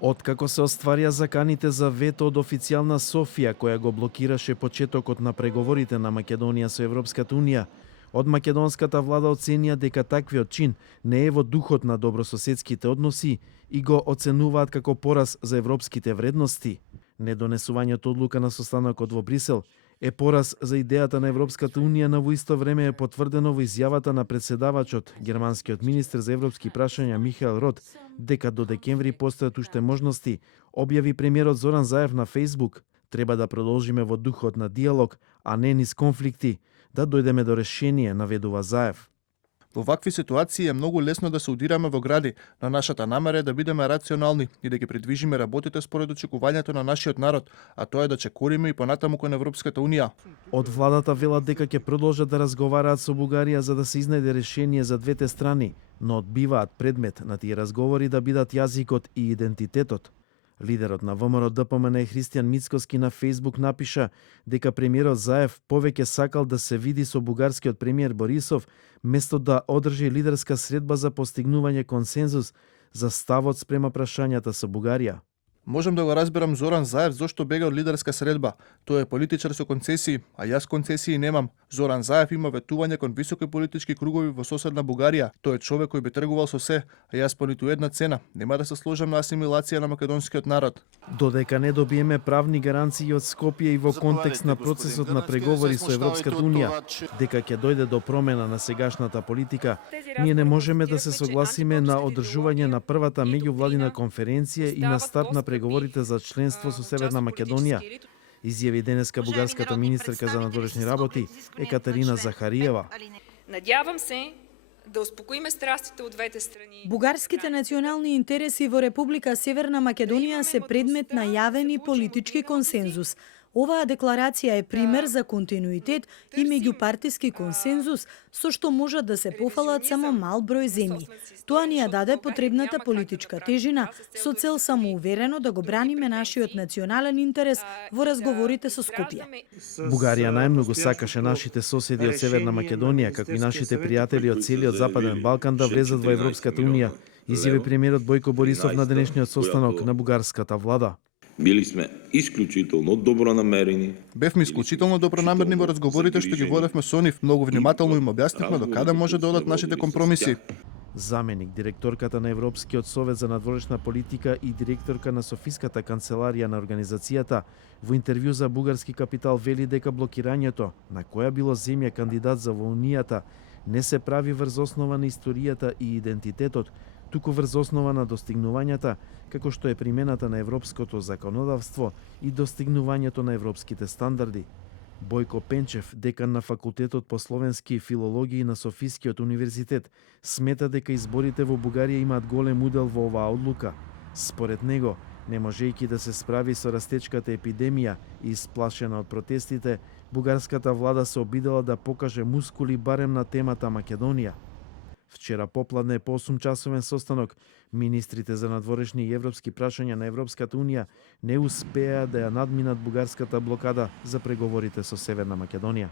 Откако се остварија заканите за вето од официјална Софија, која го блокираше почетокот на преговорите на Македонија со Европската Унија, од македонската влада оценија дека таквиот чин не е во духот на добрососедските односи и го оценуваат како пораз за европските вредности. Недонесувањето одлука на состанокот во Брисел е пораз за идејата на Европската Унија, но во исто време е потврдено во изјавата на председавачот, германскиот министер за европски прашања Михаел Рот, дека до декември постојат уште можности, објави премиерот Зоран Заев на Фејсбук. Треба да продолжиме во духот на диалог, а не низ конфликти, да дојдеме до решение, наведува Заев. Во вакви ситуации е многу лесно да се удираме во гради, но нашата намера е да бидеме рационални и да ги придвижиме работите според очекувањето на нашиот народ, а тоа е да чекориме и понатаму кон Европската Унија. Од владата велат дека ќе продолжат да разговараат со Бугарија за да се изнајде решение за двете страни, но одбиваат предмет на тие разговори да бидат јазикот и идентитетот. Лидерот на ВМРО ДПМН Христијан Мицкоски на Фејсбук напиша дека премиерот Заев повеќе сакал да се види со бугарскиот премиер Борисов, место да одржи лидерска средба за постигнување консензус за ставот спрема прашањата со Бугарија. Можам да го разберам Зоран Заев зошто бега од лидерска средба. Тој е политичар со концесии, а јас концесии немам. Зоран Заев има ветување кон високи политички кругови во соседна Бугарија. Тој е човек кој би тргувал со се, а јас по ниту една цена нема да се сложам на асимилација на македонскиот народ. Додека не добиеме правни гаранции од Скопје и во контекст на процесот на преговори со Европската Унија, дека ќе дојде до промена на сегашната политика, ние не можеме да се согласиме на одржување на првата меѓувладина конференција и на старт на преговорите за членство со Северна Македонија, изјави денеска бугарската министерка за надворешни работи Екатерина Захариева. Надявам се да успокоиме страстите од двете страни. Бугарските национални интереси во Република Северна Македонија се предмет на јавен и политички консензус. Оваа декларација е пример за континуитет и меѓупартиски консензус, со што можат да се пофалат само мал број земји. Тоа ни ја даде потребната политичка тежина, со цел самоуверено да го браниме нашиот национален интерес во разговорите со Скопје. Бугарија најмногу сакаше нашите соседи од Северна Македонија, како и нашите пријатели од целиот Западен Балкан да влезат во Европската Унија, изјави премиерот Бојко Борисов на денешниот состанок на бугарската влада. Били сме исклучително добронамерени. Бевме исклучително добронамерни во разговорите што ги водевме со нив. Многу внимателно им објаснивме до каде може да одат нашите компромиси. Заменик директорката на Европскиот совет за надворешна политика и директорка на Софиската канцеларија на организацијата во интервју за бугарски капитал вели дека блокирањето на која било земја кандидат за во Унијата не се прави врз основа на историјата и идентитетот, туку врз основа на достигнувањата, како што е примената на европското законодавство и достигнувањето на европските стандарди. Бојко Пенчев, декан на факултетот по словенски филологија на Софискиот универзитет, смета дека изборите во Бугарија имаат голем удел во оваа одлука. Според него, не можејќи да се справи со растечката епидемија и исплашена од протестите, бугарската влада се обидела да покаже мускули барем на темата Македонија. Вчера попладне по 8-часовен состанок, министрите за надворешни и европски прашања на Европската Унија не успеа да ја надминат бугарската блокада за преговорите со Северна Македонија.